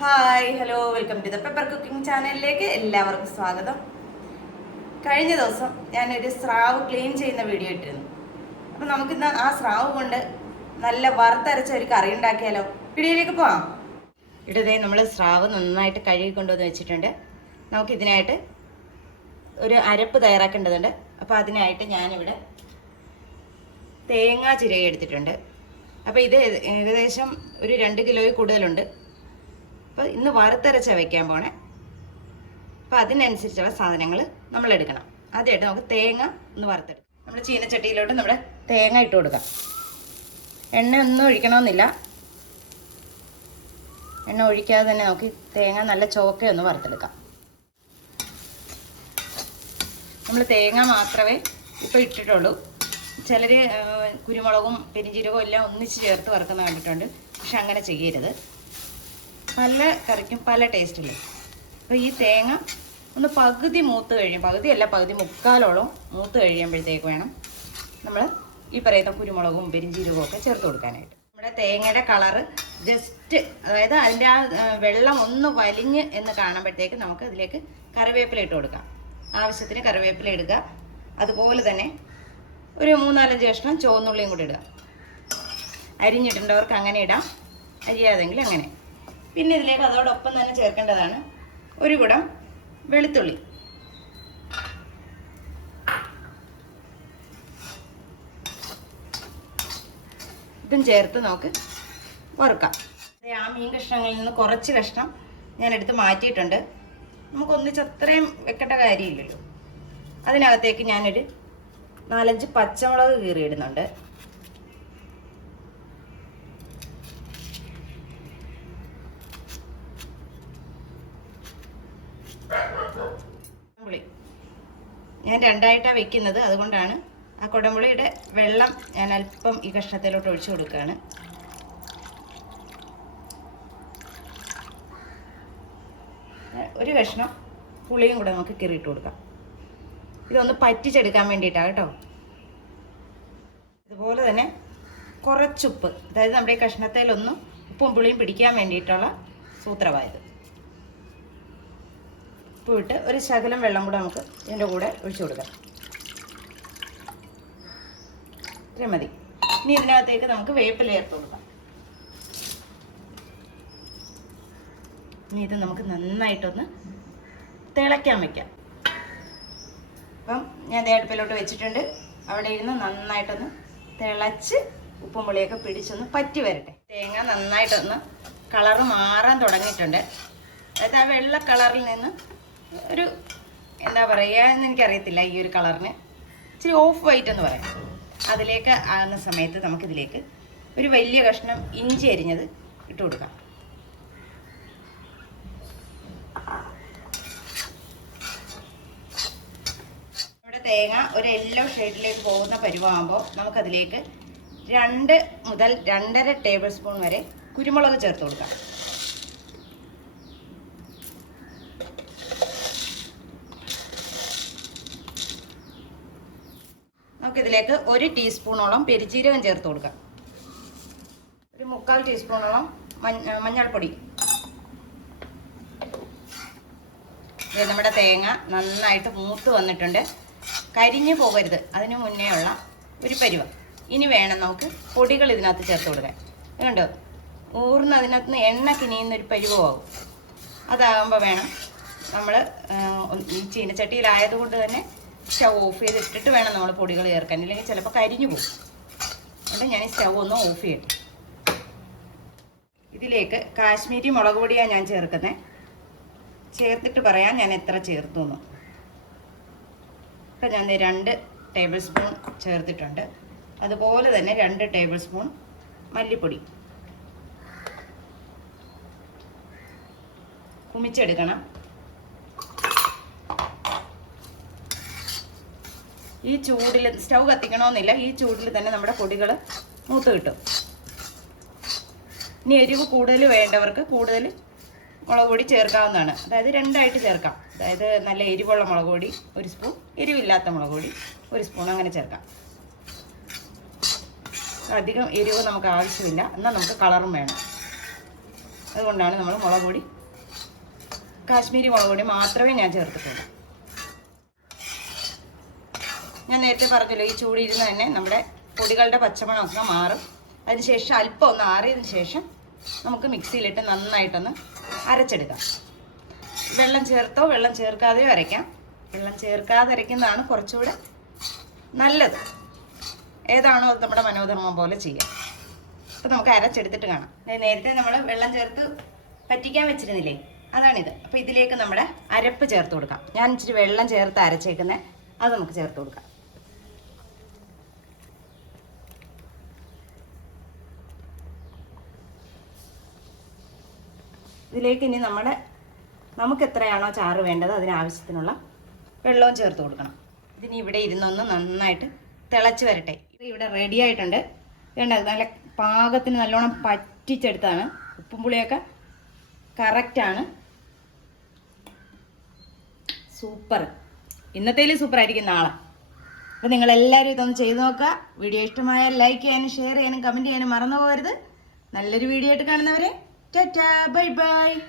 Hi hello welcome to the pepper cooking ചാനലിലേക്ക് എല്ലാവർക്കും സ്വാഗതം. കഴിഞ്ഞ ദിവസം ഞാനൊരു സ്രാവ് ക്ലീൻ ചെയ്യുന്ന വീഡിയോ ഇട്ടിരുന്നു. അപ്പം നമുക്കിന്ന് ആ സ്രാവ് കൊണ്ട് നല്ല വറുത്തരച്ച ഒരു കറി ഉണ്ടാക്കിയാലോ? വീഡിയോയിലേക്ക് പോവാം. ഇടതേ നമ്മൾ സ്രാവ് നന്നായിട്ട് കഴുകി കൊണ്ടുവന്ന് വെച്ചിട്ടുണ്ട്. നമുക്കിതിനായിട്ട് ഒരു അരപ്പ് തയ്യാറാക്കേണ്ടതുണ്ട്. അപ്പോൾ അതിനായിട്ട് ഞാനിവിടെ തേങ്ങാ ചിരകി എടുത്തിട്ടുണ്ട്. അപ്പോൾ ഇത് ഏകദേശം ഒരു രണ്ട് കിലോയിൽ കൂടുതലുണ്ട്. അപ്പോൾ ഇന്ന് വറുത്തരച്ച വയ്ക്കാൻ പോണേ. അപ്പോൾ അതിനനുസരിച്ചുള്ള സാധനങ്ങൾ നമ്മൾ എടുക്കണം. ആദ്യമായിട്ട് നമുക്ക് തേങ്ങ ഒന്ന് വറുത്തെടുക്കാം. നമ്മൾ ചീനച്ചട്ടിയിലോട്ട് നമ്മുടെ തേങ്ങ ഇട്ട് കൊടുക്കാം. എണ്ണ ഒന്നും ഒഴിക്കണമെന്നില്ല. എണ്ണ ഒഴിക്കാതെ തന്നെ നമുക്ക് തേങ്ങ നല്ല ചോക്ക ഒന്ന് വറുത്തെടുക്കാം. നമ്മൾ തേങ്ങ മാത്രമേ ഇപ്പോൾ ഇട്ടിട്ടുള്ളൂ. ചിലർ കുരുമുളകും പെരിഞ്ചീരകവും എല്ലാം ഒന്നിച്ച് ചേർത്ത് വറുക്കുന്ന കണ്ടിട്ടുണ്ട്. പക്ഷെ അങ്ങനെ ചെയ്യരുത്. പല കറിക്കും പല ടേസ്റ്റില്ലേ അപ്പോൾ ഈ തേങ്ങ ഒന്ന് പകുതി മൂത്ത് കഴിയും പകുതിയല്ല പകുതി മുക്കാലോളം മൂത്ത് കഴിയുമ്പോഴത്തേക്ക് വേണം നമ്മൾ ഈ പറയുന്ന കുരുമുളകും പെരിഞ്ചീരകവും ഒക്കെ ചേർത്ത് കൊടുക്കാനായിട്ട്. നമ്മുടെ തേങ്ങയുടെ കളറ് ജസ്റ്റ് അതായത് അതിന്റെ ആ, വെള്ളം ഒന്ന് വലിഞ്ഞ് എന്ന് കാണുമ്പോഴത്തേക്ക് നമുക്ക് അതിലേക്ക് കറിവേപ്പില ഇട്ട് കൊടുക്കാം. ആവശ്യത്തിന് കറിവേപ്പില ഇടുക. അതുപോലെ തന്നെ ഒരു മൂന്നാലഞ്ച് കഷ്ണം ചുവന്നുള്ളിയും കൂടി ഇടുക. അരിഞ്ഞിട്ടുണ്ടവർക്ക് അങ്ങനെ ഇടാം. അരിയാതെങ്കിൽ അങ്ങനെ. പിന്നെ ഇതിലേക്ക് അതോടൊപ്പം തന്നെ ചേർക്കേണ്ടതാണ് ഒരു കുടം വെളുത്തുള്ളി. ഇതും ചേർത്ത് നമുക്ക് വറുക്കാം. ആ മീൻ കഷ്ണങ്ങളിൽ നിന്ന് കുറച്ച് കഷ്ണം ഞാൻ എടുത്ത് മാറ്റിയിട്ടുണ്ട്. നമുക്ക് ഒന്നിച്ച് അത്രയും വെക്കേണ്ട കാര്യമില്ലല്ലോ. അതിനകത്തേക്ക് ഞാനൊരു നാലഞ്ച് പച്ചമുളക് കീറിയിടുന്നുണ്ട്. കുടംപുളി. ഞാൻ രണ്ടായിട്ടാണ് വെക്കുന്നത്. അതുകൊണ്ടാണ് ആ കുടംപുളിയുടെ വെള്ളം ഞാൻ അല്പം ഈ കഷ്ണത്തിലോട്ട് ഒഴിച്ചു കൊടുക്കുകയാണ്. ഒരു കഷ്ണം പുളിയും കൂടെ നമുക്ക് കീറിയിട്ട് കൊടുക്കാം. ഇതൊന്ന് പറ്റിച്ചെടുക്കാൻ വേണ്ടിയിട്ടാണ് കേട്ടോ. അതുപോലെ തന്നെ കുറച്ചുപ്പ്. അതായത് നമ്മുടെ ഈ കഷ്ണത്തിലൊന്നും ഉപ്പും പുളിയും പിടിക്കാൻ വേണ്ടിയിട്ടുള്ള സൂത്രമായത്. ഉപ്പ് ഇട്ട് ഒരു ശകലം വെള്ളം കൂടെ നമുക്ക് ഇതിന്റെ കൂടെ ഒഴിച്ചു കൊടുക്കാം. ഇത്രയും മതി. ഇനി ഇതിനകത്തേക്ക് നമുക്ക് വേപ്പില ചേർത്ത് കൊടുക്കാം. ഇനി ഇത് നമുക്ക് നന്നായിട്ടൊന്ന് തിളയ്ക്കാൻ വയ്ക്കാം അപ്പം ഞാൻ ദേ അടുപ്പിലോട്ട് വെച്ചിട്ടുണ്ട്. അവിടെ ഇരുന്ന് നന്നായിട്ടൊന്ന് തിളച്ച് ഉപ്പും പുളിയൊക്കെ പിടിച്ചൊന്ന് പറ്റി വരട്ടെ. തേങ്ങ നന്നായിട്ടൊന്ന് കളറ് മാറാൻ തുടങ്ങിയിട്ടുണ്ട്. അതായത് ആ വെള്ള കളറിൽ നിന്ന് ഒരു എന്താ പറയുക എന്ന് എനിക്കറിയത്തില്ല ഈ ഒരു കളറിന് ഇച്ചിരി ഓഫ് വൈറ്റ് എന്ന് പറയാം. അതിലേക്ക് ആകുന്ന സമയത്ത് നമുക്കിതിലേക്ക് ഒരു വലിയ കഷ്ണം ഇഞ്ചി അരിഞ്ഞത് ഇട്ട് കൊടുക്കാം. നമ്മുടെ തേങ്ങ ഒരു യെല്ലോ ഷെയ്ഡിലേക്ക് പോകുന്ന പരുവാകുമ്പോൾ നമുക്കതിലേക്ക് രണ്ട് മുതൽ രണ്ടര ടേബിൾ സ്പൂൺ വരെ കുരുമുളക് ചേർത്ത് കൊടുക്കാം. നമുക്കിതിലേക്ക് ഒരു ടീസ്പൂണോളം പെരിജീരകം ചേർത്ത് കൊടുക്കാം. ഒരു മുക്കാൽ ടീസ്പൂണോളം മഞ്ഞ മഞ്ഞൾപ്പൊടി. നമ്മുടെ തേങ്ങ നന്നായിട്ട് മൂത്ത് വന്നിട്ടുണ്ട്. കരിഞ്ഞു പോകരുത്. അതിന് മുന്നേ ഉള്ള ഒരു പരുവ. ഇനി വേണം നമുക്ക് പൊടികൾ ഇതിനകത്ത് ചേർത്ത് കൊടുക്കാൻ. കണ്ടോ? ഊർന്ന് അതിനകത്ത് നിന്ന് എണ്ണ കിനിയുന്ന ഒരു പരുവമാകും. അതാകുമ്പോൾ വേണം നമ്മൾ ചീനച്ചട്ടിയിലായതുകൊണ്ട് തന്നെ സ്റ്റവ് ഓഫ് ചെയ്തിട്ടിട്ട് വേണം നമ്മൾ പൊടികൾ ചേർക്കാൻ. ഇല്ലെങ്കിൽ ചിലപ്പോൾ കരിഞ്ഞു പോകും. അതുകൊണ്ട് ഞാൻ ഈ സ്റ്റവ് ഒന്ന് ഓഫ് ചെയ്യട്ടെ. ഇതിലേക്ക് കാശ്മീരി മുളക് പൊടിയാണ് ഞാൻ ചേർക്കുന്നത് ചേർത്തിട്ട് പറയാം ഞാൻ എത്ര ചേർത്തു എന്ന്. ഇപ്പം ഞാൻ രണ്ട് ടേബിൾ സ്പൂൺ ചേർത്തിട്ടുണ്ട്. അതുപോലെ തന്നെ രണ്ട് ടേബിൾ സ്പൂൺ മല്ലിപ്പൊടി. കുമിച്ചെടുക്കണം. ഈ ചൂടിൽ സ്റ്റൗ കത്തിക്കണമെന്നില്ല ഈ ചൂടിൽ തന്നെ നമ്മുടെ പൊടികൾ മൂത്ത് കിട്ടും. ഇനി എരിവ് കൂടുതൽ വേണ്ടവർക്ക് കൂടുതൽ മുളക് പൊടി ചേർക്കാവുന്നതാണ്. അതായത് രണ്ടായിട്ട് ചേർക്കാം. അതായത് നല്ല എരിവുള്ള മുളക് പൊടി ഒരു സ്പൂൺ എരിവില്ലാത്ത മുളക് പൊടി ഒരു സ്പൂൺ അങ്ങനെ ചേർക്കാം. അധികം എരിവ് നമുക്ക് ആവശ്യമില്ല. എന്നാൽ നമുക്ക് കളറും വേണം. അതുകൊണ്ടാണ് നമ്മൾ മുളക് പൊടി കാശ്മീരി മുളക് പൊടി മാത്രമേ ഞാൻ ചേർത്തിട്ടുള്ളൂ. ഞാൻ നേരത്തെ പറഞ്ഞല്ലോ ഈ ചൂടിയിരുന്ന് തന്നെ നമ്മുടെ പൊടികളുടെ പച്ചമണമൊക്കെ മാറും. അതിനുശേഷം അല്പം ഒന്ന് ആറിയതിന് ശേഷം നമുക്ക് മിക്സിയിലിട്ട് നന്നായിട്ടൊന്ന് അരച്ചെടുക്കാം. വെള്ളം ചേർത്തോ വെള്ളം ചേർക്കാതെയോ അരയ്ക്കാം. വെള്ളം ചേർക്കാതെ അരയ്ക്കുന്നതാണ് കുറച്ചുകൂടെ നല്ലത്. ഏതാണോ അത് നമ്മുടെ മനോധർമ്മം പോലെ ചെയ്യാം. അപ്പോൾ നമുക്ക് അരച്ചെടുത്തിട്ട് കാണാം. നേരത്തെ നമ്മൾ വെള്ളം ചേർത്ത് പറ്റിക്കാൻ വെച്ചിരുന്നില്ലേ? അതാണിത്. അപ്പോൾ ഇതിലേക്ക് നമ്മുടെ അരപ്പ് ചേർത്ത് കൊടുക്കാം. ഞാൻ ഇച്ചിരി വെള്ളം ചേർത്ത് അരച്ചേക്കുന്നത് അത് നമുക്ക് ചേർത്ത് കൊടുക്കാം. ഇതിലേക്ക് ഇനി നമ്മുടെ നമുക്ക് എത്രയാണോ ചാറ് വേണ്ടത് അതിനാവശ്യത്തിനുള്ള വെള്ളവും ചേർത്ത് കൊടുക്കണം. ഇതിന് ഇവിടെ ഇരുന്നൊന്ന് നന്നായിട്ട് തിളച്ച് വരട്ടെ. ഇവിടെ റെഡി ആയിട്ടുണ്ട്. വേണ്ട നല്ല പാകത്തിന് നല്ലോണം പറ്റിച്ചെടുത്താണ് ഉപ്പും പുളിയൊക്കെ കറക്റ്റാണ് സൂപ്പർ. ഇന്നത്തേലും സൂപ്പർ ആയിരിക്കും നാളെ. അപ്പോൾ നിങ്ങളെല്ലാവരും ഇതൊന്ന് ചെയ്ത് നോക്കുക. വീഡിയോ ഇഷ്ടമായാൽ ലൈക്ക് ചെയ്യാനും ഷെയർ ചെയ്യാനും കമന്റ് ചെയ്യാനും മറന്നു പോകരുത്. നല്ലൊരു വീഡിയോ ആയിട്ട് കാണുന്നവരെ ടാറ്റാ ബൈ ബൈ